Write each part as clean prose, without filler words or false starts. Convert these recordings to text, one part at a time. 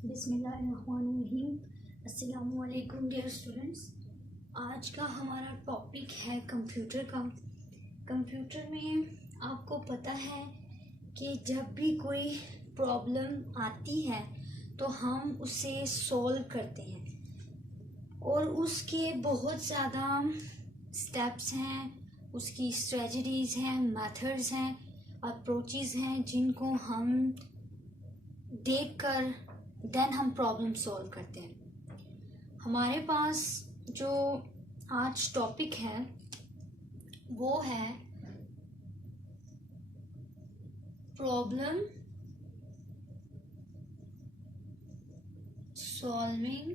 बिस्मिल्लाहिर्रहमानिर्रहीम। अस्सलामु अलैकुम डियर स्टूडेंट्स। आज का हमारा टॉपिक है कंप्यूटर का। कंप्यूटर में आपको पता है कि जब भी कोई प्रॉब्लम आती है तो हम उसे सॉल्व करते हैं और उसके बहुत ज़्यादा स्टेप्स हैं, उसकी स्ट्रेटजीज हैं, मेथड्स हैं, अप्रोचेस हैं जिनको हम देखकर देन हम प्रॉब्लम सॉल्व करते हैं। हमारे पास जो आज टॉपिक है वो है प्रॉब्लम सॉल्विंग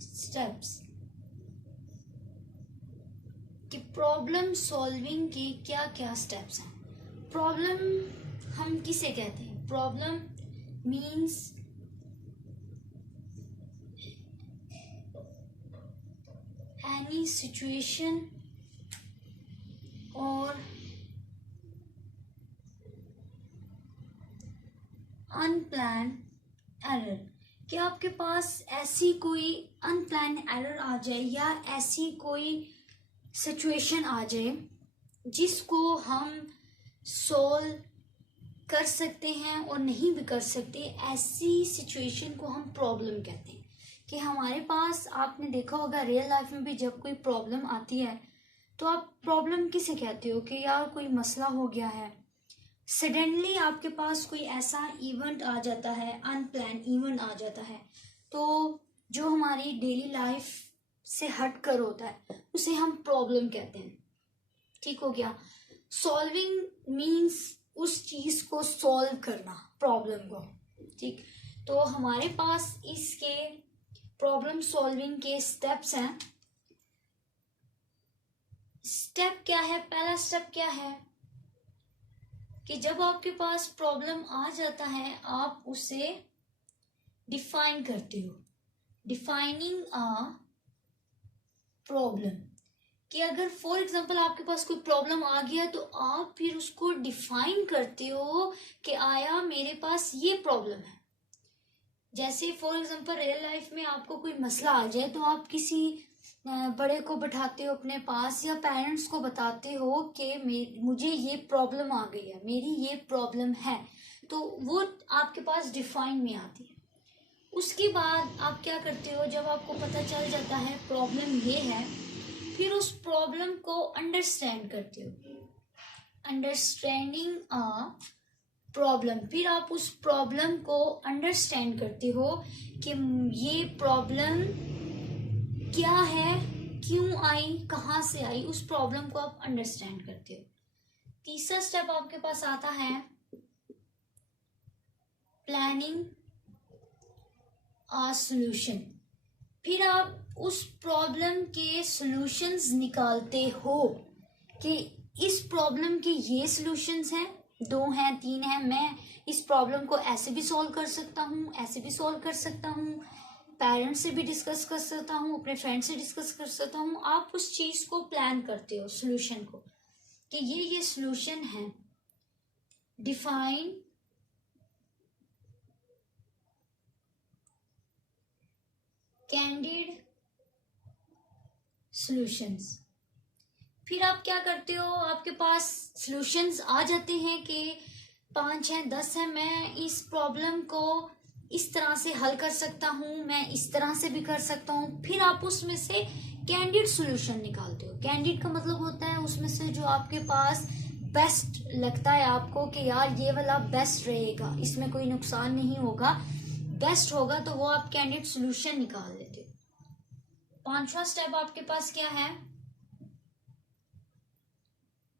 स्टेप्स। कि प्रॉब्लम सॉल्विंग के क्या क्या स्टेप्स हैं। प्रॉब्लम हम किसे कहते हैं? Problem means any situation or unplanned error। कि आपके पास ऐसी कोई अनप्लान एरर आ जाए या ऐसी कोई सिचुएशन आ जाए जिसको हम सॉल्व कर सकते हैं और नहीं भी कर सकते, ऐसी सिचुएशन को हम प्रॉब्लम कहते हैं। कि हमारे पास आपने देखा होगा रियल लाइफ में भी जब कोई प्रॉब्लम आती है तो आप प्रॉब्लम किसे कहते हो? कि यार कोई मसला हो गया है, सडनली आपके पास कोई ऐसा इवेंट आ जाता है, अनप्लान इवेंट आ जाता है, तो जो हमारी डेली लाइफ से हट कर होता है उसे हम प्रॉब्लम कहते हैं। ठीक हो गया। सॉल्विंग मीन्स उस चीज को सॉल्व करना, प्रॉब्लम को। ठीक, तो हमारे पास इसके प्रॉब्लम सॉल्विंग के स्टेप्स हैं। स्टेप क्या है? पहला स्टेप क्या है कि जब आपके पास प्रॉब्लम आ जाता है आप उसे डिफाइन करते हो। Defining a problem. कि अगर फॉर एग्जांपल आपके पास कोई प्रॉब्लम आ गया तो आप फिर उसको डिफाइन करते हो कि आया मेरे पास ये प्रॉब्लम है। जैसे फॉर एग्जांपल रियल लाइफ में आपको कोई मसला आ जाए तो आप किसी बड़े को बैठाते हो अपने पास या पेरेंट्स को बताते हो कि मुझे ये प्रॉब्लम आ गई है, मेरी ये प्रॉब्लम है, तो वो आपके पास डिफाइन में आती है। उसके बाद आप क्या करते हो? जब आपको पता चल जाता है प्रॉब्लम ये है, फिर उस प्रॉब्लम को अंडरस्टैंड करते हो। Understanding a problem. फिर आप उस प्रॉब्लम को अंडरस्टैंड करते हो कि ये प्रॉब्लम क्या है, क्यों आई, कहाँ से आई, उस प्रॉब्लम को आप अंडरस्टैंड करते हो। तीसरा स्टेप आपके पास आता है प्लानिंग अ सॉल्यूशन। फिर आप उस प्रॉब्लम के सॉल्यूशंस निकालते हो कि इस प्रॉब्लम के ये सॉल्यूशंस हैं, 2 हैं, 3 हैं, मैं इस प्रॉब्लम को ऐसे भी सॉल्व कर सकता हूँ, ऐसे भी सॉल्व कर सकता हूँ, पेरेंट्स से भी डिस्कस कर सकता हूँ, अपने फ्रेंड से डिस्कस कर सकता हूँ। आप उस चीज को प्लान करते हो, सॉल्यूशन को, कि ये सॉल्यूशन है। Define candid solutions. फिर आप क्या करते हो? आपके पास सॉल्यूशंस आ जाते हैं कि 5 हैं, 10 हैं, मैं इस प्रॉब्लम को इस तरह से हल कर सकता हूँ, मैं इस तरह से भी कर सकता हूँ। फिर आप उसमें से कैंडिड सॉल्यूशन निकालते हो। कैंडिड का मतलब होता है उसमें से जो आपके पास बेस्ट लगता है आपको कि यार ये वाला बेस्ट रहेगा, इसमें कोई नुकसान नहीं होगा, बेस्ट होगा, तो वो आप कैंडिड सॉल्यूशन निकाल लेते हो। 5वां स्टेप आपके पास क्या है?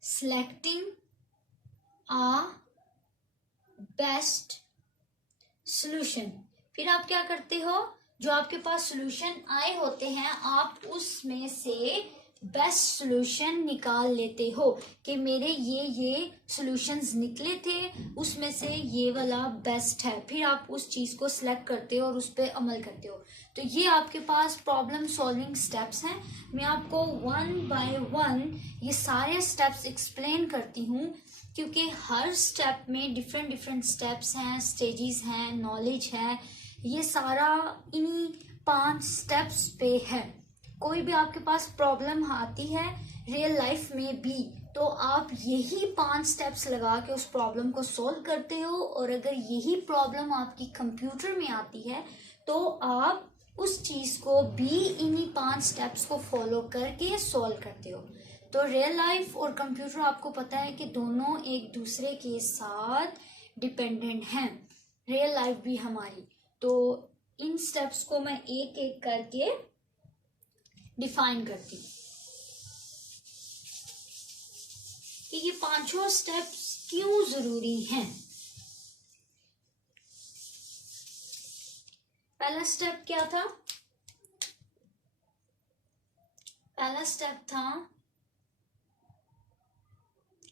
सिलेक्टिंग आ बेस्ट सॉल्यूशन। फिर आप क्या करते हो? जो आपके पास सॉल्यूशन आए होते हैं आप उसमें से बेस्ट सॉल्यूशन निकाल लेते हो कि मेरे ये सॉल्यूशंस निकले थे, उसमें से ये वाला बेस्ट है। फिर आप उस चीज को सिलेक्ट करते हो और उस पर अमल करते हो। तो ये आपके पास प्रॉब्लम सॉल्विंग स्टेप्स हैं। मैं आपको 1 by 1 ये सारे स्टेप्स एक्सप्लेन करती हूँ क्योंकि हर स्टेप में डिफरेंट डिफरेंट स्टेप्स हैं, स्टेजेस हैं, नॉलेज है, ये सारा इन्हीं 5 स्टेप्स पे है। कोई भी आपके पास प्रॉब्लम आती है रियल लाइफ में भी, तो आप यही 5 स्टेप्स लगा के उस प्रॉब्लम को सॉल्व करते हो। और अगर यही प्रॉब्लम आपकी कंप्यूटर में आती है तो आप उस चीज को भी इन्हीं 5 स्टेप्स को फॉलो करके सॉल्व करते हो। तो रियल लाइफ और कंप्यूटर आपको पता है कि दोनों एक दूसरे के साथ डिपेंडेंट हैं, रियल लाइफ भी हमारी। तो इन स्टेप्स को मैं एक एक करके डिफाइन करती हूँ कि ये 5 स्टेप्स क्यों जरूरी हैं। पहला स्टेप क्या था? पहला स्टेप था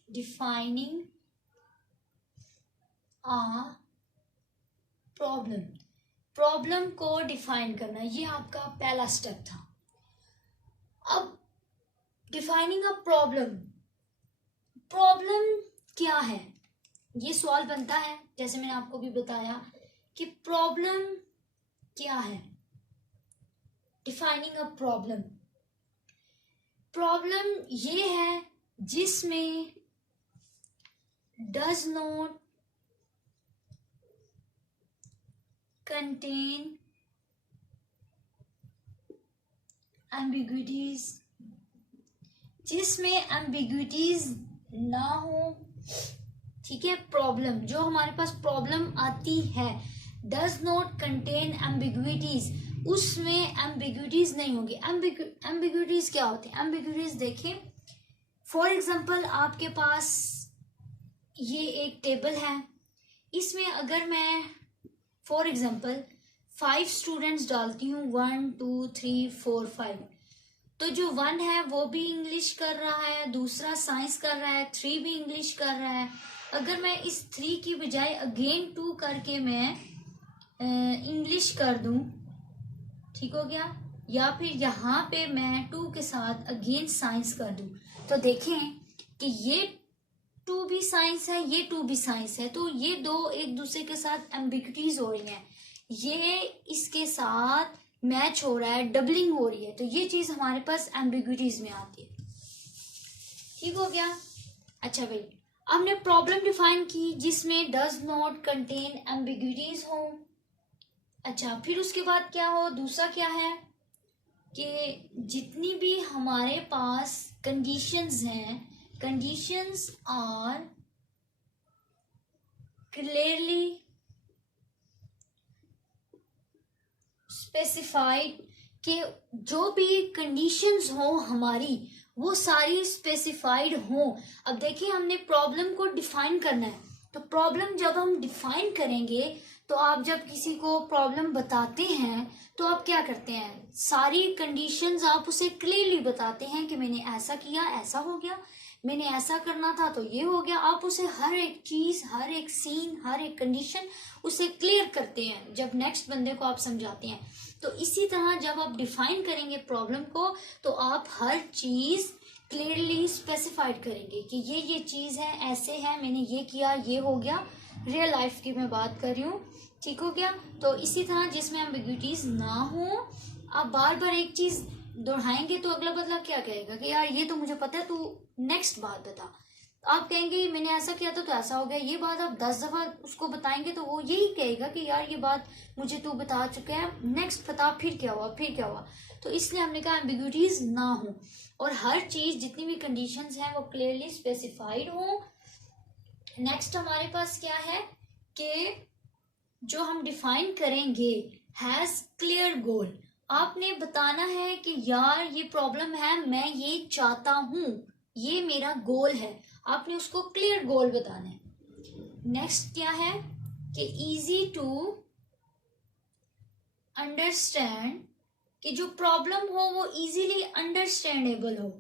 डिफाइनिंग आ प्रॉब्लम। प्रॉब्लम को डिफाइन करना, ये आपका पहला स्टेप था। अब डिफाइनिंग अ प्रॉब्लम, प्रॉब्लम क्या है, ये सवाल बनता है। जैसे मैंने आपको भी बताया कि प्रॉब्लम क्या है। डिफाइनिंग अ प्रॉब्लम, प्रॉब्लम ये है जिसमें डज नॉट कंटेन एम्बिग्विटीज, जिसमें एम्बिग्विटीज ना हो। ठीक है, प्रॉब्लम जो हमारे पास प्रॉब्लम आती है डज नॉट कंटेन एम्बिग्विटीज, उसमें एम्बिग्विटीज नहीं होगी। एम्बिग्विटीज क्या होती है? एम्बिग्विटीज देखिए, फॉर एग्जाम्पल आपके पास ये एक टेबल है, इसमें अगर मैं फॉर एग्जाम्पल 5 स्टूडेंट्स डालती हूँ, 1 2 3 4 5, तो जो 1 है वो भी इंग्लिश कर रहा है, दूसरा साइंस कर रहा है, 3 भी इंग्लिश कर रहा है। अगर मैं इस 3 की बजाय अगेन 2 करके मैं इंग्लिश कर दूं, ठीक हो गया, या फिर यहाँ पे मैं 2 के साथ अगेन साइंस कर दूं, तो देखें कि ये 2 भी साइंस है, ये 2 भी साइंस है, तो ये दो एक दूसरे के साथ एम्बिग्विटीज हो रही हैं, ये इसके साथ मैच हो रहा है, डबलिंग हो रही है, तो ये चीज हमारे पास एम्बिग्विटीज में आती है। ठीक हो गया। अच्छा भाई, हमने प्रॉब्लम डिफाइन की जिसमें डज नॉट कंटेन एम्बिग्विटीज हो। अच्छा, फिर उसके बाद क्या हो? दूसरा क्या है कि जितनी भी हमारे पास कंडीशंस हैं, कंडीशंस आर क्लियरली स्पेसिफाइड, कि जो भी कंडीशंस हो हमारी वो सारी स्पेसिफाइड हो। अब देखिए, हमने प्रॉब्लम को डिफाइन करना है, तो प्रॉब्लम जब हम डिफाइन करेंगे तो आप जब किसी को प्रॉब्लम बताते हैं तो आप क्या करते हैं? सारी कंडीशंस आप उसे क्लियरली बताते हैं कि मैंने ऐसा किया, ऐसा हो गया, मैंने ऐसा करना था तो ये हो गया। आप उसे हर एक चीज, हर एक सीन, हर एक कंडीशन उसे क्लियर करते हैं जब नेक्स्ट बंदे को आप समझाते हैं। तो इसी तरह जब आप डिफाइन करेंगे प्रॉब्लम को तो आप हर चीज क्लियरली स्पेसिफाइड करेंगे कि ये चीज है, ऐसे है, मैंने ये किया, ये हो गया। रियल लाइफ की मैं बात कर रही हूँ, ठीक हो गया। तो इसी तरह जिसमें एम्बिग्विटीज ना हो, आप बार बार एक चीज दोहराएंगे तो अगला बदला क्या कहेगा कि यार ये तो मुझे पता है, तू नेक्स्ट बात बता। आप कहेंगे मैंने ऐसा किया था तो ऐसा हो गया, ये बात आप 10 दफा उसको बताएंगे तो वो यही कहेगा कि यार ये बात मुझे तू बता चुका है, नेक्स्ट बता फिर क्या हुआ, फिर क्या हुआ। तो इसलिए हमने कहा एम्बिग्विटीज ना हो और हर चीज जितनी भी कंडीशंस हैं वो क्लियरली स्पेसिफाइड हो। नेक्स्ट हमारे पास क्या है कि जो हम डिफाइन करेंगे हैज क्लियर गोल। आपने बताना है कि यार ये प्रॉब्लम है, मैं ये चाहता हूं, ये मेरा गोल है, आपने उसको क्लियर गोल बताना है। नेक्स्ट क्या है कि इजी टू अंडरस्टैंड, कि जो प्रॉब्लम हो वो इजीली अंडरस्टैंडेबल हो,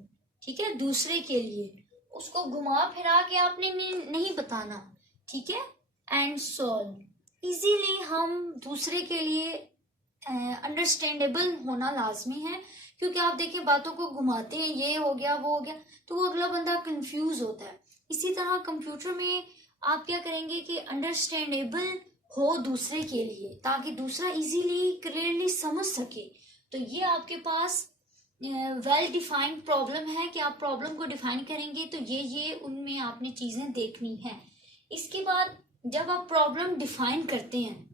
ठीक है, दूसरे के लिए। उसको घुमा फिरा के आपने नहीं बताना, ठीक है। एंड सॉल्व, इजीली हम दूसरे के लिए अंडरस्टैंडेबल होना लाजमी है, क्योंकि आप देखिए बातों को घुमाते हैं, ये हो गया वो हो गया, तो वो अगला बंदा कंफ्यूज होता है। इसी तरह कंप्यूटर में आप क्या करेंगे कि अंडरस्टैंडेबल हो दूसरे के लिए, ताकि दूसरा इजीली क्लियरली समझ सके। तो ये आपके पास वेल डिफाइंड प्रॉब्लम है कि आप प्रॉब्लम को डिफाइन करेंगे, तो ये उनमें आपने चीजें देखनी है। इसके बाद जब आप प्रॉब्लम डिफाइन करते हैं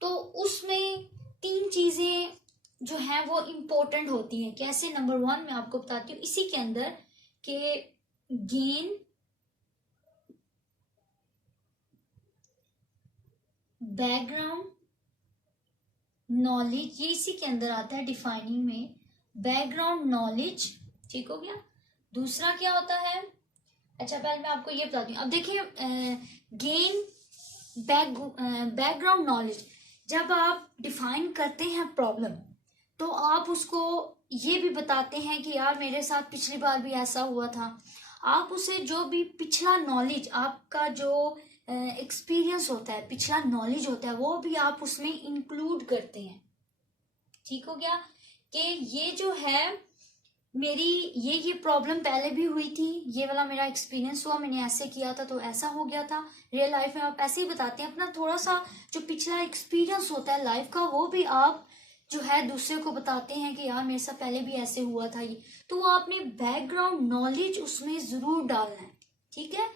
तो उसमें 3 चीजें जो है वो इम्पोर्टेंट होती हैं। कैसे? नंबर 1 मैं आपको बताती हूँ इसी के अंदर कि गेन बैकग्राउंड नॉलेज, ये इसी के अंदर आता है डिफाइनिंग में, बैकग्राउंड नॉलेज। ठीक हो गया। दूसरा क्या होता है? अच्छा पहले मैं आपको ये बताती हूँ। अब देखिए गेन बैकग्राउंड नॉलेज, जब आप डिफाइन करते हैं प्रॉब्लम तो आप उसको ये भी बताते हैं कि यार मेरे साथ पिछली बार भी ऐसा हुआ था। आप उसे जो भी पिछला नॉलेज, आपका जो एक्सपीरियंस होता है, पिछला नॉलेज होता है, वो भी आप उसमें इंक्लूड करते हैं। ठीक हो गया कि ये जो है मेरी ये प्रॉब्लम पहले भी हुई थी, ये वाला मेरा एक्सपीरियंस हुआ, मैंने ऐसे किया था तो ऐसा हो गया था। रियल लाइफ में आप ऐसे ही बताते हैं, अपना थोड़ा सा जो पिछला एक्सपीरियंस होता है लाइफ का, वो भी आप जो है दूसरे को बताते हैं कि यार मेरे साथ पहले भी ऐसे हुआ था ये। तो वो आपने बैकग्राउंड नॉलेज उसमें जरूर डालना है। ठीक है।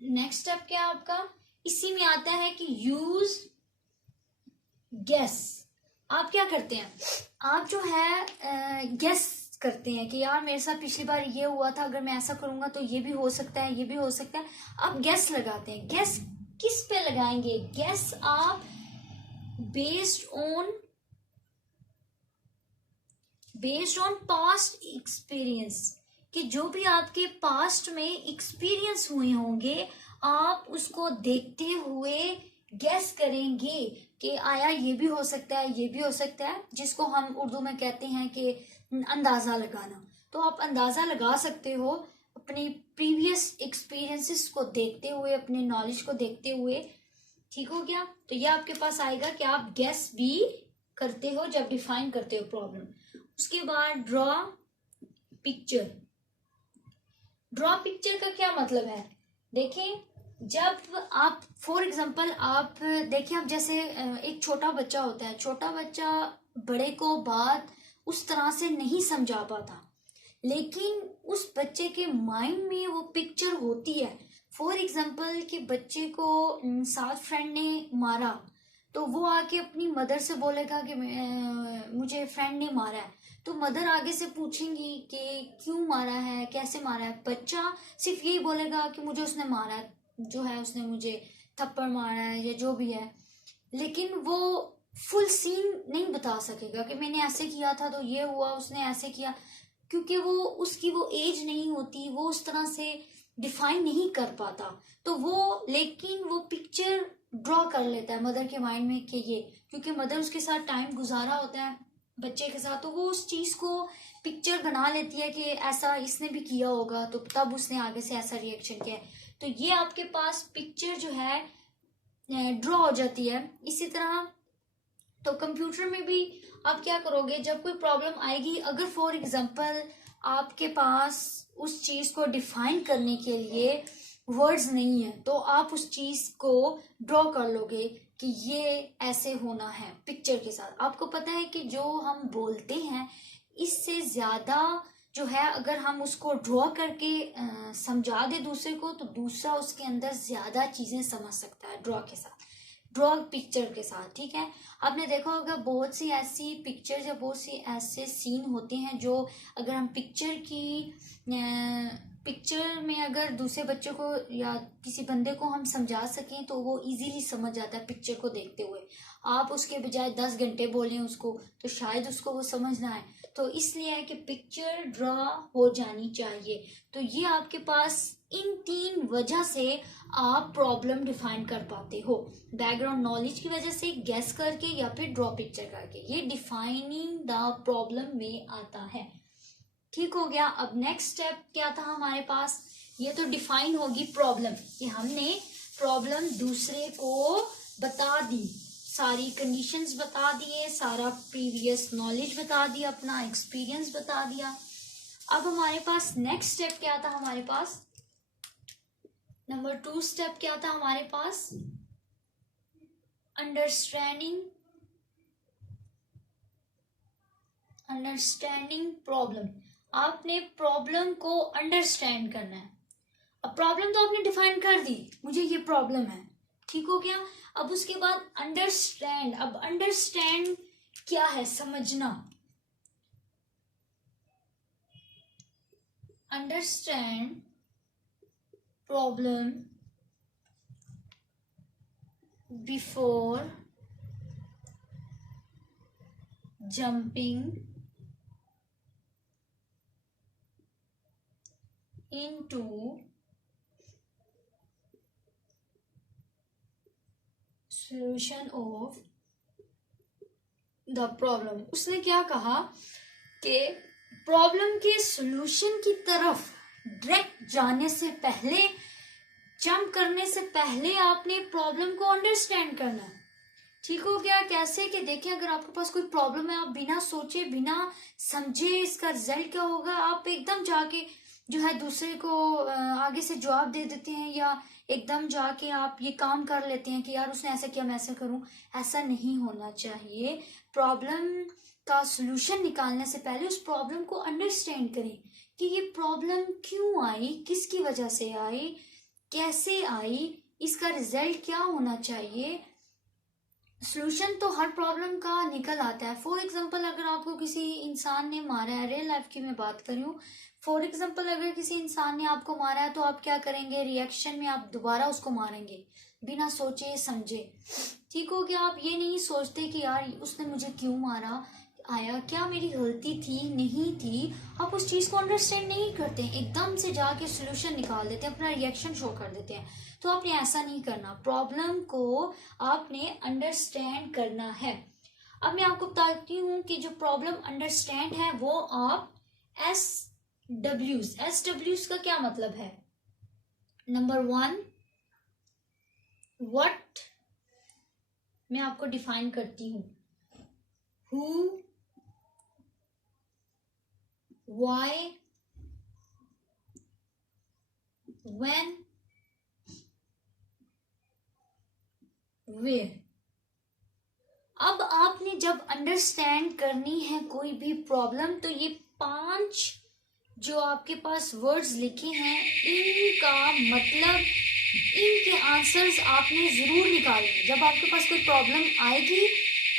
नेक्स्ट स्टेप क्या है आपका? इसी में आता है कि यूज गेस। आप क्या करते हैं? आप जो है गेस करते हैं कि यार मेरे साथ पिछली बार ये हुआ था, अगर मैं ऐसा करूंगा तो ये भी हो सकता है, ये भी हो सकता है। आप गेस लगाते हैं। गेस किस पे लगाएंगे? गेस आप बेस्ड ऑन पास्ट एक्सपीरियंस, कि जो भी आपके पास्ट में एक्सपीरियंस हुए होंगे आप उसको देखते हुए गेस करेंगे कि आया ये भी हो सकता है, ये भी हो सकता है, जिसको हम उर्दू में कहते हैं कि अंदाजा लगाना। तो आप अंदाजा लगा सकते हो अपने प्रीवियस एक्सपीरियंसेस को देखते हुए, अपने नॉलेज को देखते हुए। ठीक हो गया। तो ये आपके पास आएगा कि आप गेस भी करते हो जब डिफाइन करते हो प्रॉब्लम। उसके बाद ड्रॉ पिक्चर। ड्रॉ पिक्चर का क्या मतलब है? देखें, जब आप फॉर एग्जांपल आप देखिए, आप जैसे एक छोटा बच्चा होता है, छोटा बच्चा बड़े को बात उस तरह से नहीं समझा पाता, लेकिन उस बच्चे के माइंड में वो पिक्चर होती है। फॉर एग्जांपल कि बच्चे को 7 फ्रेंड ने मारा, तो वो आके अपनी मदर से बोलेगा कि मुझे फ्रेंड ने मारा है। तो मदर आगे से पूछेंगी कि क्यों मारा है, कैसे मारा है। बच्चा सिर्फ यही बोलेगा कि मुझे उसने मारा है, जो है उसने मुझे थप्पड़ मारा है या जो भी है, लेकिन वो फुल सीन नहीं बता सकेगा कि मैंने ऐसे किया था तो ये हुआ, उसने ऐसे किया, क्योंकि वो उसकी वो एज नहीं होती, वो उस तरह से डिफाइन नहीं कर पाता। तो वो लेकिन वो पिक्चर ड्रॉ कर लेता है मदर के माइंड में कि ये, क्योंकि मदर उसके साथ टाइम गुजारा होता है बच्चे के साथ, तो वो उस चीज को पिक्चर बना लेती है कि ऐसा इसने भी किया होगा, तो तब उसने आगे से ऐसा रिएक्शन किया है। तो ये आपके पास पिक्चर जो है ड्रॉ हो जाती है। इसी तरह तो कंप्यूटर में भी आप क्या करोगे, जब कोई प्रॉब्लम आएगी, अगर फॉर एग्जांपल आपके पास उस चीज को डिफाइन करने के लिए वर्ड्स नहीं है, तो आप उस चीज को ड्रॉ कर लोगे कि ये ऐसे होना है पिक्चर के साथ। आपको पता है कि जो हम बोलते हैं इससे ज्यादा जो है, अगर हम उसको ड्रॉ करके समझा दे दूसरे को, तो दूसरा उसके अंदर ज्यादा चीजें समझ सकता है ड्रॉ के साथ, ड्रॉ पिक्चर के साथ। ठीक है। आपने देखा होगा बहुत सी ऐसी पिक्चर्स या बहुत सी ऐसे सीन होते हैं जो अगर हम पिक्चर में अगर दूसरे बच्चे को या किसी बंदे को हम समझा सकें तो वो इजीली समझ जाता है पिक्चर को देखते हुए। आप उसके बजाय 10 घंटे बोलें उसको तो शायद उसको वो समझ ना आए। तो इसलिए है कि पिक्चर ड्रॉ हो जानी चाहिए। तो ये आपके पास इन 3 वजह से आप प्रॉब्लम डिफाइन कर पाते हो, बैकग्राउंड नॉलेज की वजह से, गैस करके, या फिर ड्रॉ पिक्चर करके। ये डिफाइनिंग द प्रॉब्लम में आता है। ठीक हो गया। अब नेक्स्ट स्टेप क्या था हमारे पास? ये तो डिफाइन होगी प्रॉब्लम, कि हमने प्रॉब्लम दूसरे को बता दी, सारी कंडीशंस बता दिए, सारा प्रीवियस नॉलेज बता दिया, अपना एक्सपीरियंस बता दिया। अब हमारे पास नेक्स्ट स्टेप क्या था, हमारे पास नंबर 2 स्टेप क्या था हमारे पास, अंडरस्टैंडिंग प्रॉब्लम। आपने प्रॉब्लम को अंडरस्टैंड करना है। अब प्रॉब्लम तो आपने डिफाइन कर दी, मुझे ये प्रॉब्लम है, ठीक हो गया। अब उसके बाद अंडरस्टैंड। अब अंडरस्टैंड क्या है, समझना। Understand problem before jumping into solution of the problem। उसने क्या कहा कि प्रॉब्लम के सॉल्यूशन की तरफ डायरेक्ट जाने से पहले, जंप करने से पहले आपने प्रॉब्लम को अंडरस्टैंड करना है, ठीक हो गया। कैसे कि देखिए, अगर आपके पास कोई प्रॉब्लम है, आप बिना सोचे बिना समझे इसका रिजल्ट क्या होगा, आप एकदम जाके जो है दूसरे को आगे से जवाब दे देते हैं, या एकदम जाके आप ये काम कर लेते हैं कि यार उसने ऐसा किया मैं ऐसा करूं। ऐसा नहीं होना चाहिए। प्रॉब्लम का सॉल्यूशन निकालने से पहले उस प्रॉब्लम को अंडरस्टैंड करें कि ये प्रॉब्लम क्यों आई, किसकी वजह से आई, कैसे आई, इसका रिजल्ट क्या होना चाहिए। सॉल्यूशन तो हर प्रॉब्लम का निकल आता है। फॉर एग्जांपल, अगर आपको किसी इंसान ने मारा है, रियल लाइफ की मैं बात कर रही हूँ, फॉर एग्जांपल अगर किसी इंसान ने आपको मारा है तो आप क्या करेंगे, रिएक्शन में आप दोबारा उसको मारेंगे बिना सोचे समझे, ठीक हो गया। आप ये नहीं सोचते कि यार उसने मुझे क्यों मारा, आया क्या, मेरी गलती थी नहीं थी। आप उस चीज को अंडरस्टैंड नहीं करते, एकदम से जाके सॉल्यूशन निकाल देते हैं, अपना रिएक्शन शो कर देते हैं। तो आपने ऐसा नहीं करना, प्रॉब्लम को आपने अंडरस्टैंड करना है। अब मैं आपको बताती हूँ कि जो प्रॉब्लम अंडरस्टैंड है वो आप एस डब्ल्यूज का क्या मतलब है। नंबर 1, व्हाट, मैं आपको डिफाइन करती हूँ, हु, व्हाई, व्हेन, वेयर। अब आपने जब अंडरस्टैंड करनी है कोई भी प्रॉब्लम, तो ये 5 जो आपके पास वर्ड्स लिखे हैं, इनका मतलब, इनके आंसर्स आपने जरूर निकालने। जब आपके पास कोई प्रॉब्लम आएगी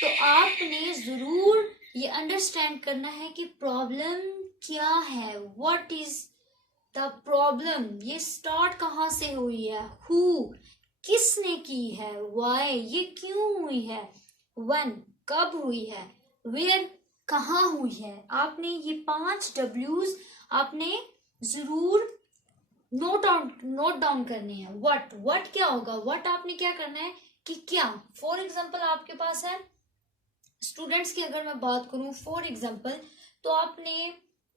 तो आपने जरूर ये अंडरस्टैंड करना है कि प्रॉब्लम क्या है, व्हाट इज द प्रॉब्लम, ये स्टार्ट कहाँ से हुई है, हु, किसने की है, व्हाई, ये क्यों हुई है, व्हेन, कब हुई है, वेयर, कहाँ हुई है। आपने ये 5 डब्ल्यूज आपने जरूर नोट डाउन करने हैं। व्हाट क्या होगा, व्हाट आपने क्या करना है कि क्या। फॉर एग्जाम्पल आपके पास है, स्टूडेंट्स की अगर मैं बात करूं फॉर एग्जाम्पल, तो आपने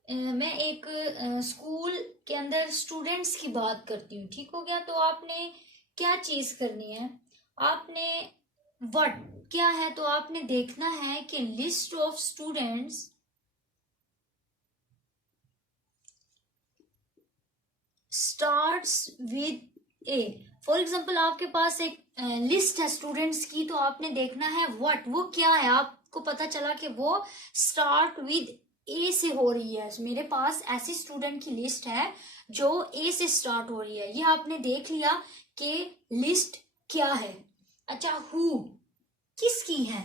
मैं एक स्कूल के अंदर स्टूडेंट्स की बात करती हूँ, ठीक हो गया। तो आपने क्या चीज करनी है, आपने व्हाट क्या है, तो आपने देखना है कि list of students starts with A. For example आपके पास एक लिस्ट है स्टूडेंट्स की, तो आपने देखना है व्हाट, वो क्या है। आपको पता चला कि वो स्टार्ट विद ए से हो रही है, मेरे पास ऐसी स्टूडेंट की लिस्ट है जो ए से स्टार्ट हो रही है। ये आपने देख लिया कि लिस्ट क्या है। अच्छा, हु, किसकी है,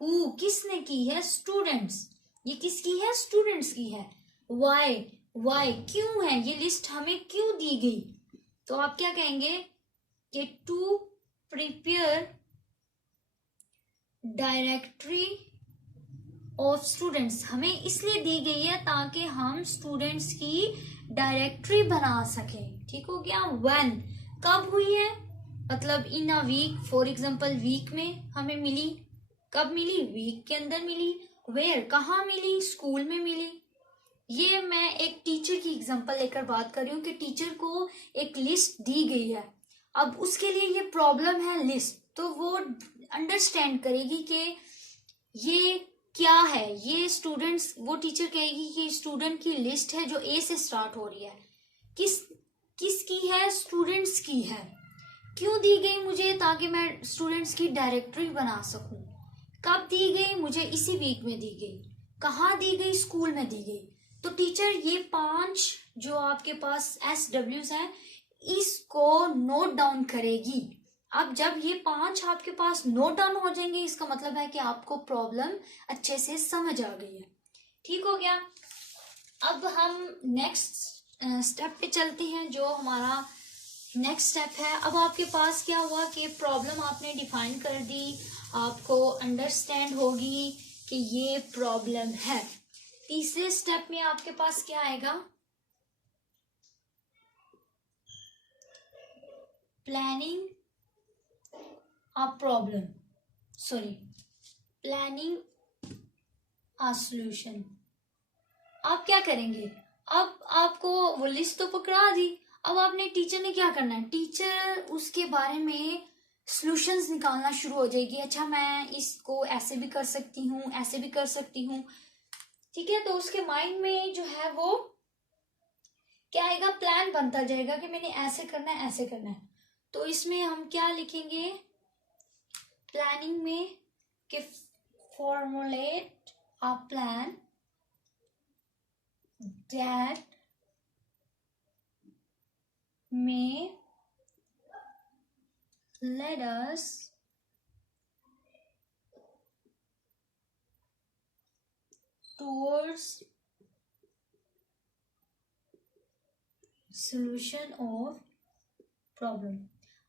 हु किसने की है, स्टूडेंट्स, ये किसकी है, स्टूडेंट्स की है। वाई क्यों है, ये लिस्ट हमें क्यों दी गई, तो आप क्या कहेंगे कि to prepare directory of students, हमें इसलिए दी गई है ताकि हम स्टूडेंट्स की डायरेक्टरी बना सकें, ठीक हो गया। व्हेन, कब हुई है, मतलब in a week, for example week में हमें मिली, कब मिली, वीक के अंदर मिली। वेयर, कहाँ मिली, स्कूल में मिली। ये मैं एक टीचर की एग्जांपल लेकर बात कर रही हूँ कि टीचर को एक लिस्ट दी गई है, अब उसके लिए ये प्रॉब्लम है लिस्ट, तो वो अंडरस्टैंड करेगी कि ये क्या है ये स्टूडेंट्स, वो टीचर कहेगी कि स्टूडेंट की लिस्ट है जो ए से स्टार्ट हो रही है, किसकी है, स्टूडेंट्स की है। क्यों दी गई मुझे, ताकि मैं स्टूडेंट्स की डायरेक्टरी बना सकूं। कब दी गई मुझे, इसी वीक में दी गई। कहाँ दी गई, स्कूल में दी गई। तो टीचर ये 5 जो आपके पास SWs हैं इसको नोट डाउन करेगी। अब जब ये 5 आपके पास नोट डाउन हो जाएंगे इसका मतलब है कि आपको प्रॉब्लम अच्छे से समझ आ गई है। ठीक हो गया। अब हम नेक्स्ट स्टेप पे चलते हैं। जो हमारा नेक्स्ट स्टेप है, अब आपके पास क्या हुआ कि प्रॉब्लम आपने डिफाइन कर दी, आपको अंडरस्टैंड होगी कि ये प्रॉब्लम है। तीसरे स्टेप में आपके पास क्या आएगा, planning a problem, sorry planning a solution. आप क्या करेंगे, अब आपको वो लिस्ट तो पकड़ा दी, अब आपने टीचर ने क्या करना है, टीचर उसके बारे में सॉल्यूशंस निकालना शुरू हो जाएगी। अच्छा मैं इसको ऐसे भी कर सकती हूँ, ऐसे भी कर सकती हूँ। ठीक है, तो उसके माइंड में जो है वो क्या आएगा, प्लान बनता जाएगा कि मैंने ऐसे करना है, ऐसे करना है। तो इसमें हम क्या लिखेंगे प्लानिंग में कि formulate a plan that may lead us towards solution of problem।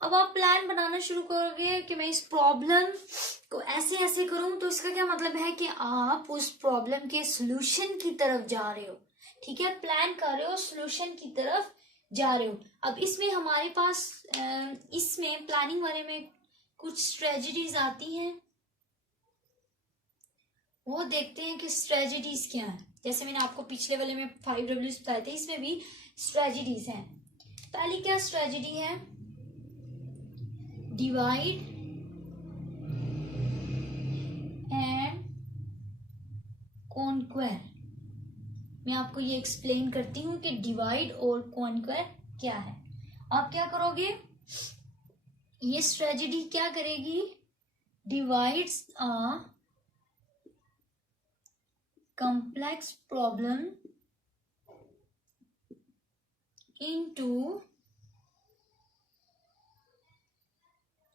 अब आप प्लान बनाना शुरू करोगे कि मैं इस प्रॉब्लम को ऐसे ऐसे करूं, तो इसका क्या मतलब है कि आप उस प्रॉब्लम के सॉल्यूशन की तरफ जा रहे हो। ठीक है, प्लान कर रहे हो, सॉल्यूशन की तरफ जा रहे हो। अब इसमें हमारे पास इसमें प्लानिंग वाले में कुछ स्ट्रेटजीज आती हैं, वो देखते हैं कि स्ट्रेटजीज क्या है। जैसे मैंने आपको पिछले वाले में 5 Ws बताए थे, इसमें भी स्ट्रेटजीज हैं। पहली क्या स्ट्रेटजी है, डिवाइड एंड कॉन्क्वेर। मैं आपको ये एक्सप्लेन करती हूँ कि डिवाइड और कॉन्क्वेर क्या है। आप क्या करोगे, ये स्ट्रेटजी क्या करेगी, डिवाइड्स अ complex problem into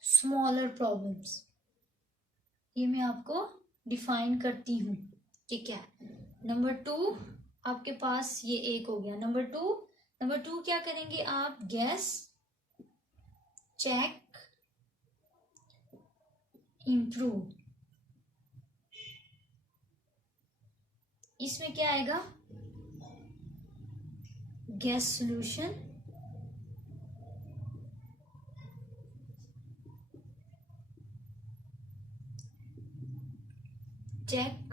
smaller problems। ये मैं आपको डिफाइन करती हूँ कि क्या। नंबर 2 आपके पास ये एक हो गया। नंबर टू क्या करेंगे आप, गैस, चेक, इम्प्रूव। इसमें क्या आएगा, guess solution, check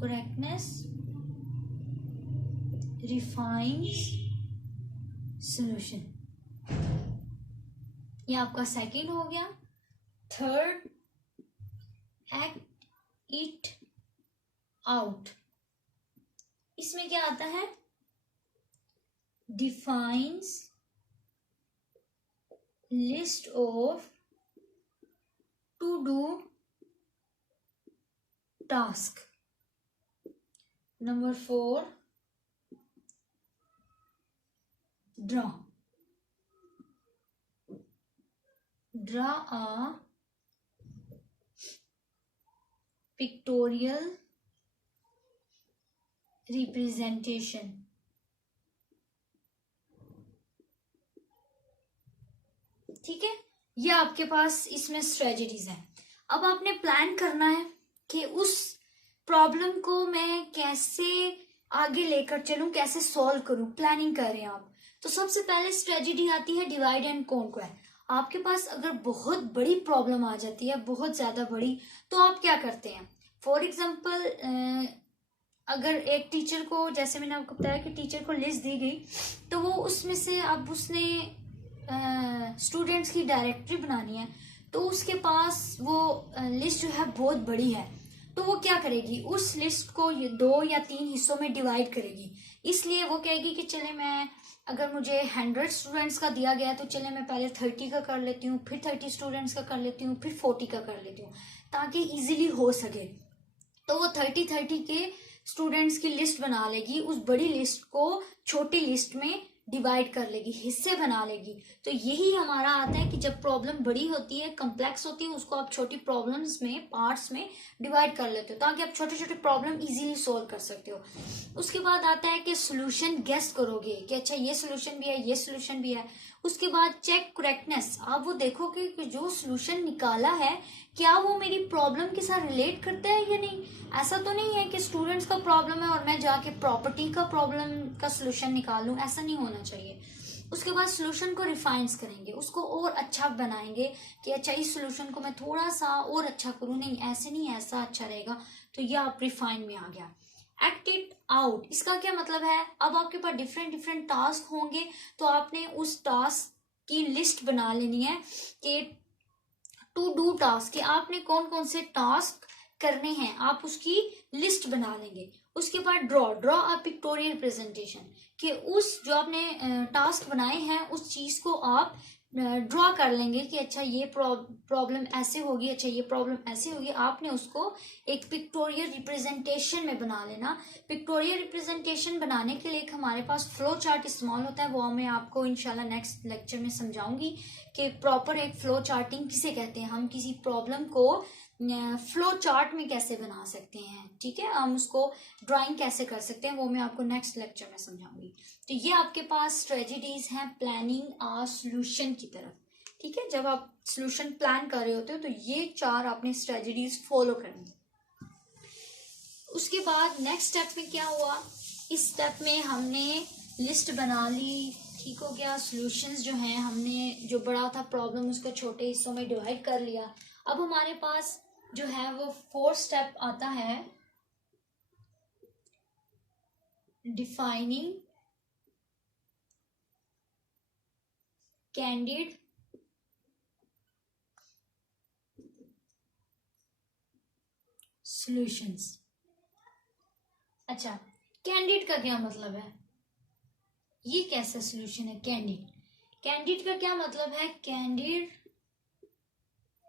correctness, refines solution. ये आपका सेकंड हो गया। Third, act it out. इसमें क्या आता है, defines list of to do task. Number 4, draw a pictorial representation। ठीक है, ये आपके पास इसमें स्ट्रेटजीज है। अब आपने प्लान करना है कि उस प्रॉब्लम को मैं कैसे आगे लेकर चलूं, कैसे सॉल्व करूं, प्लानिंग कर रहे हैं आप। तो सबसे पहले स्ट्रेटजी आती है डिवाइड एंड कॉन्क्वेर। आपके पास अगर बहुत बड़ी प्रॉब्लम आ जाती है, बहुत ज्यादा बड़ी, तो आप क्या करते हैं। फॉर एग्जाम्पल अगर एक टीचर को, जैसे मैंने आपको बताया कि टीचर को लिस्ट दी गई, तो वो उसमें से अब उसने स्टूडेंट्स की डायरेक्टरी बनानी है, तो उसके पास वो लिस्ट जो है बहुत बड़ी है। तो वो क्या करेगी, उस लिस्ट को 2 या 3 हिस्सों में डिवाइड करेगी। इसलिए वो कहेगी कि चले मैं, अगर मुझे 100 स्टूडेंट्स का दिया गया है तो चले मैं पहले 30 का कर लेती हूँ, फिर 30 स्टूडेंट्स का कर लेती हूँ, फिर 40 का कर लेती हूँ, ताकि इजीली हो सके। तो वो 30 के स्टूडेंट्स की लिस्ट बना लेगी, उस बड़ी लिस्ट को छोटी लिस्ट में डिवाइड कर लेगी, हिस्से बना लेगी। तो यही हमारा आता है कि जब प्रॉब्लम बड़ी होती है, कॉम्प्लेक्स होती है, उसको आप छोटी प्रॉब्लम्स में, पार्ट्स में डिवाइड कर लेते हो, ताकि आप छोटे छोटे प्रॉब्लम इजीली सोल्व कर सकते हो। उसके बाद आता है कि सोल्यूशन गेस करोगे कि अच्छा ये सोल्यूशन भी है, ये सोल्यूशन भी है। उसके बाद चेक करेक्टनेस, आप वो देखोगे कि जो सोल्यूशन निकाला है क्या वो मेरी प्रॉब्लम के साथ रिलेट करता है या नहीं। ऐसा तो नहीं है कि स्टूडेंट्स का प्रॉब्लम है और मैं जाके प्रॉपर्टी का प्रॉब्लम का सोल्यूशन निकालूं, ऐसा नहीं होना चाहिए। उसके बाद सोल्यूशन को रिफाइंस करेंगे, उसको और अच्छा बनाएंगे कि अच्छा इस सोल्यूशन को मैं थोड़ा सा और अच्छा करूं, नहीं ऐसे नहीं, ऐसा अच्छा रहेगा। तो ये आप रिफाइन में आ गया। एक्ट इट आउट, इसका क्या मतलब है, अब आपके पास डिफरेंट डिफरेंट टास्क होंगे, तो आपने उस टास्क की लिस्ट बना लेनी है कि टू डू टास्क, कि आपने कौन कौन से टास्क करने हैं, आप उसकी लिस्ट बना लेंगे। उसके बाद ड्रॉ अ पिक्टोरियल प्रेजेंटेशन, कि उस जो आपने टास्क बनाए हैं उस चीज को आप ड्रॉ कर लेंगे कि अच्छा ये प्रॉब्लम ऐसे होगी, अच्छा ये प्रॉब्लम ऐसे होगी। आपने उसको एक पिक्टोरियल रिप्रेजेंटेशन में बना लेना। पिक्टोरियल रिप्रेजेंटेशन बनाने के लिए एक हमारे पास फ्लो चार्ट इस्तेमाल होता है, वो मैं आपको इंशाल्लाह नेक्स्ट लेक्चर में समझाऊंगी कि प्रॉपर एक फ्लो चार्टिंग किसे कहते हैं, हम किसी प्रॉब्लम को फ्लो चार्ट में कैसे बना सकते हैं, ठीक है, हम उसको ड्राइंग कैसे कर सकते हैं, वो मैं आपको नेक्स्ट लेक्चर में समझाऊंगी। तो ये आपके पास स्ट्रेटजीज हैं प्लानिंग आ सॉल्यूशन की तरफ, ठीक है। जब आप सॉल्यूशन प्लान कर रहे होते हो तो ये 4 आपने स्ट्रेटजीज फॉलो करनी। उसके बाद नेक्स्ट स्टेप में क्या हुआ, इस स्टेप में हमने लिस्ट बना ली, ठीक हो गया। सॉल्यूशंस जो हैं, हमने जो बड़ा था प्रॉब्लम उसको छोटे हिस्सों में डिवाइड कर लिया। अब हमारे पास जो है वो 4th स्टेप आता है, डिफाइनिंग कैंडिड सॉल्यूशंस। अच्छा, कैंडिड का क्या मतलब है, ये कैसा सॉल्यूशन है कैंडिड, कैंडिड का क्या मतलब है, candid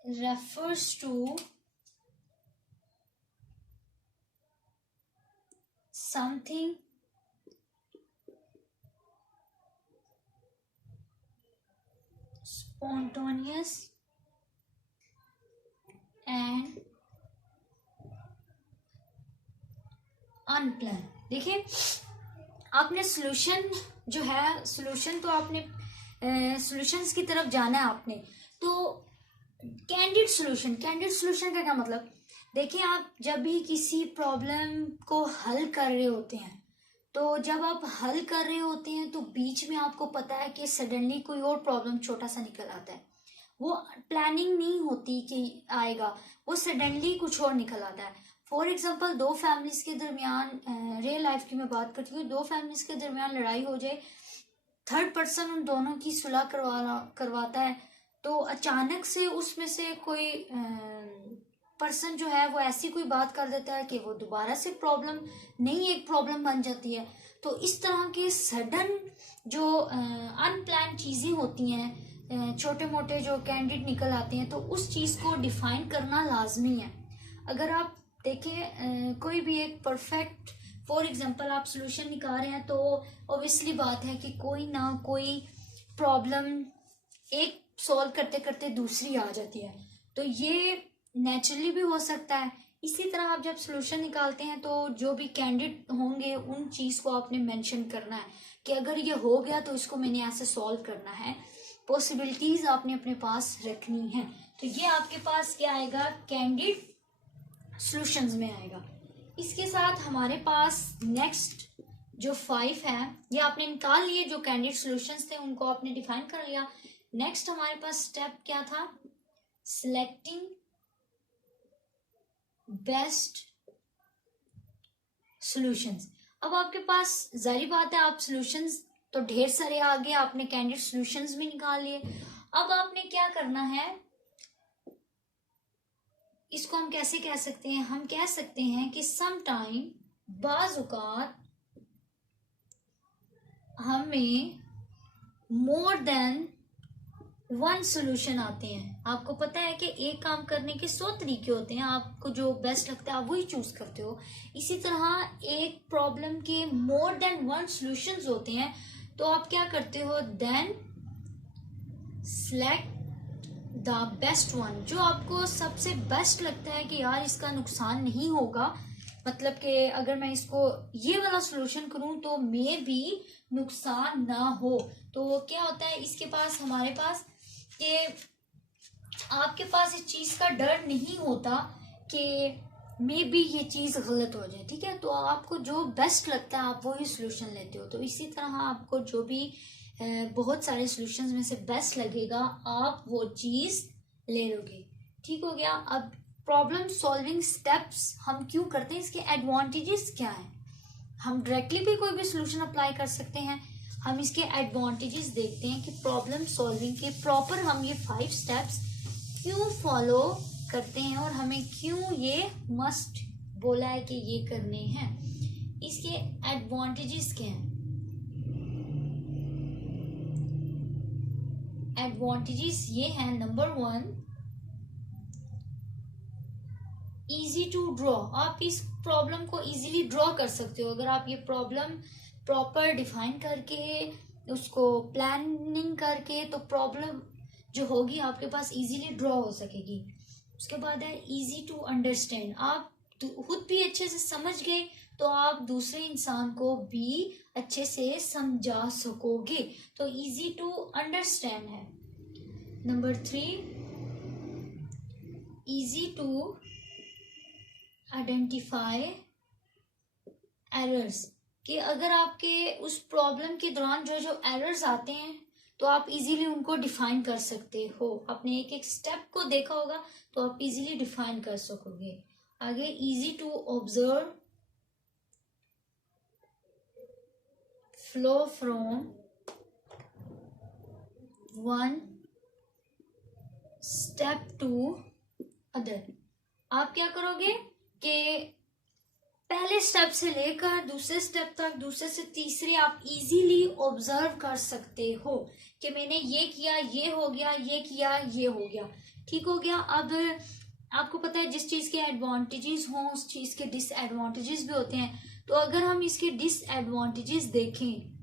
refers to something spontaneous and unplanned। देखिए, आपने सॉल्यूशन जो है, सॉल्यूशन तो आपने सॉल्यूशंस की तरफ जाना है आपने, तो कैंडिड सॉल्यूशन का क्या मतलब, देखिए आप जब भी किसी प्रॉब्लम को हल कर रहे होते हैं, तो जब आप हल कर रहे होते हैं तो बीच में आपको पता है कि सडनली कोई और प्रॉब्लम छोटा सा निकल आता है, वो प्लानिंग नहीं होती कि आएगा, वो सडनली कुछ और निकल आता है। फॉर एग्जाम्पल, 2 फैमिलीज के दरमियान, रियल लाइफ की मैं बात करती हूँ, 2 फैमिलीज के दरमियान लड़ाई हो जाए, थर्ड पर्सन उन दोनों की सुलह करवाता है, तो अचानक से उसमें से कोई पर्सन जो है वो ऐसी कोई बात कर देता है कि वो दोबारा से प्रॉब्लम नई एक प्रॉब्लम बन जाती है। तो इस तरह के सडन जो अनप्लान चीजें होती हैं, छोटे मोटे जो कैंडिडेट निकल आते हैं, तो उस चीज को डिफाइन करना लाजमी है। अगर आप देखें कोई भी एक परफेक्ट, फॉर एग्जांपल आप सॉल्यूशन निकाल रहे हैं, तो ऑब्वियसली बात है कि कोई ना कोई प्रॉब्लम एक सॉल्व करते करते दूसरी आ जाती है, तो ये नेचुरली भी हो सकता है। इसी तरह आप जब सॉल्यूशन निकालते हैं तो जो भी कैंडिडेट होंगे उन चीज को आपने मेंशन करना है कि अगर ये हो गया तो इसको मैंने ऐसे सॉल्व करना है, पॉसिबिलिटीज आपने अपने पास रखनी है। तो ये आपके पास क्या आएगा, कैंडिडेट सॉल्यूशंस में आएगा। इसके साथ हमारे पास नेक्स्ट जो 5 है, ये आपने निकाल लिए, जो कैंडिडेट सॉल्यूशंस थे उनको आपने डिफाइन कर लिया। नेक्स्ट हमारे पास स्टेप क्या था, सिलेक्टिंग बेस्ट सॉल्यूशंस। अब आपके पास जाहिर बात है, आप सॉल्यूशंस तो ढेर सारे आ गए, आपने कैंडिडेट सॉल्यूशंस भी निकाल लिए। अब आपने क्या करना है, इसको हम कैसे कह सकते हैं, हम कह सकते हैं कि सम टाइम, बाज़ औक़ात हमें मोर देन वन सोल्यूशन आते हैं। आपको पता है कि एक काम करने के 100 तरीके होते हैं, आपको जो बेस्ट लगता है आप वही चूज करते हो। इसी तरह एक प्रॉब्लम के मोर देन वन सॉल्यूशंस होते हैं, तो आप क्या करते हो, then select the best one, जो आपको सबसे बेस्ट लगता है कि यार इसका नुकसान नहीं होगा, मतलब कि अगर मैं इसको ये वाला सॉल्यूशन करूं तो मे भी नुकसान ना हो। तो क्या होता है इसके पास, हमारे पास, कि आपके पास इस चीज का डर नहीं होता कि मे बी ये चीज गलत हो जाए, ठीक है। तो आपको जो बेस्ट लगता है आप वही सॉल्यूशन लेते हो। तो इसी तरह आपको जो भी बहुत सारे सॉल्यूशंस में से बेस्ट लगेगा आप वो चीज ले लोगे, ठीक हो गया। अब प्रॉब्लम सॉल्विंग स्टेप्स हम क्यों करते हैं, इसके एडवांटेजेस क्या है। हम डायरेक्टली भी कोई भी सॉल्यूशन अप्लाई कर सकते हैं। हम इसके एडवांटेजेस देखते हैं कि प्रॉब्लम सॉल्विंग के प्रॉपर हम ये 5 स्टेप्स क्यों फॉलो करते हैं और हमें क्यों ये मस्ट बोला है कि ये करने हैं। इसके एडवांटेजेस क्या हैं। एडवांटेजेस ये हैं, नंबर 1, इजी टू ड्रॉ। आप इस प्रॉब्लम को इजीली ड्रॉ कर सकते हो। अगर आप ये प्रॉब्लम प्रॉपर डिफाइन करके, उसको प्लानिंग करके, तो प्रॉब्लम जो होगी आपके पास इजीली ड्रॉ हो सकेगी। उसके बाद है इजी टू अंडरस्टैंड। आप खुद भी अच्छे से समझ गए तो आप दूसरे इंसान को भी अच्छे से समझा सकोगे, तो इजी टू अंडरस्टैंड है। Number 3, easy to identify errors, कि अगर आपके उस प्रॉब्लम के दौरान जो जो एरर्स आते हैं तो आप इजीली उनको डिफाइन कर सकते हो। आपने एक एक स्टेप को देखा होगा तो आप इजीली डिफाइन कर सकोगे। आगे easy to observe flow from one step to other. आप क्या करोगे कि पहले स्टेप से लेकर दूसरे स्टेप तक, दूसरे से तीसरे आप इजीली ऑब्जर्व कर सकते हो कि मैंने ये किया, ये हो गया, ये किया, ये हो गया, ठीक हो गया। अब आपको पता है जिस चीज के एडवांटेजेस हों उस चीज के डिसएडवांटेजेस भी होते हैं। तो अगर हम इसके डिसएडवांटेजेस देखें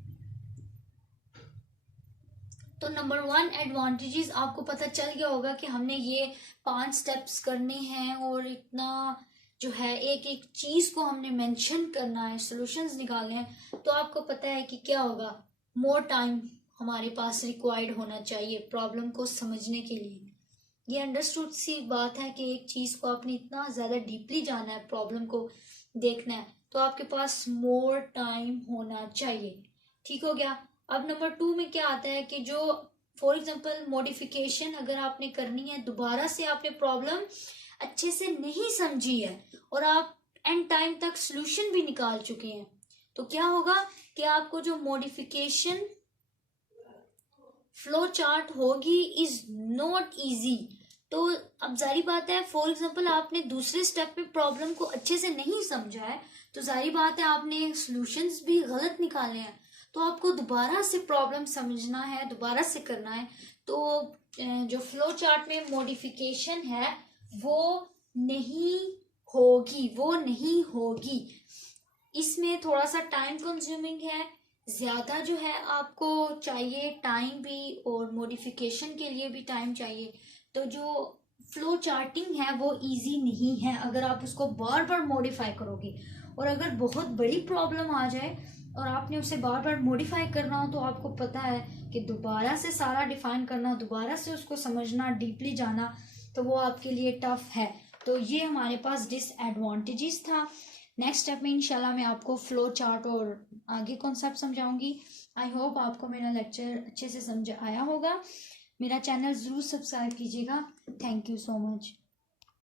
तो नंबर 1 एडवांटेजेस आपको पता चल गया होगा कि हमने ये 5 स्टेप्स करने हैं और इतना जो है एक एक चीज को हमने मेंशन करना है, सॉल्यूशंस निकालने हैं। तो आपको पता है कि क्या होगा, मोर टाइम हमारे पास रिक्वायर्ड होना चाहिए प्रॉब्लम को समझने के लिए। ये अंडरस्टूड सी बात है कि एक चीज को आपने इतना ज्यादा डीपली जाना है, प्रॉब्लम को देखना है, तो आपके पास मोर टाइम होना चाहिए, ठीक हो गया। अब नंबर 2 में क्या आता है कि जो फॉर एग्जांपल मॉडिफिकेशन अगर आपने करनी है, दोबारा से आपने प्रॉब्लम अच्छे से नहीं समझी है और आप एंड टाइम तक सॉल्यूशन भी निकाल चुके हैं, तो क्या होगा कि आपको जो मॉडिफिकेशन फ्लो चार्ट होगी इज नॉट इजी। तो अब जारी बात है, फॉर एग्जांपल आपने दूसरे स्टेप में प्रॉब्लम को अच्छे से नहीं समझा है, तो जारी बात है आपने सॉल्यूशंस भी गलत निकाले हैं, तो आपको दोबारा से प्रॉब्लम समझना है, दोबारा से करना है। तो जो फ्लो चार्ट में मॉडिफिकेशन है वो नहीं होगी। इसमें थोड़ा सा टाइम कंज्यूमिंग है, ज्यादा जो है आपको चाहिए टाइम भी, और मॉडिफिकेशन के लिए भी टाइम चाहिए। तो जो फ्लो चार्टिंग है वो इजी नहीं है अगर आप उसको बार बार मॉडिफाई करोगे। और अगर बहुत बड़ी प्रॉब्लम आ जाए और आपने उसे बार बार मॉडिफाई करना हो, तो आपको पता है कि दोबारा से सारा डिफाइन करना, दोबारा से उसको समझना, डीपली जाना, तो वो आपके लिए टफ है। तो ये हमारे पास डिसएडवांटेजेस था। नेक्स्ट स्टेप में इंशाल्लाह मैं आपको फ्लो चार्ट और आगे कॉन्सेप्ट समझाऊंगी। आई होप आपको मेरा लेक्चर अच्छे से समझ आया होगा। मेरा चैनल ज़रूर सब्सक्राइब कीजिएगा। Thank you so much.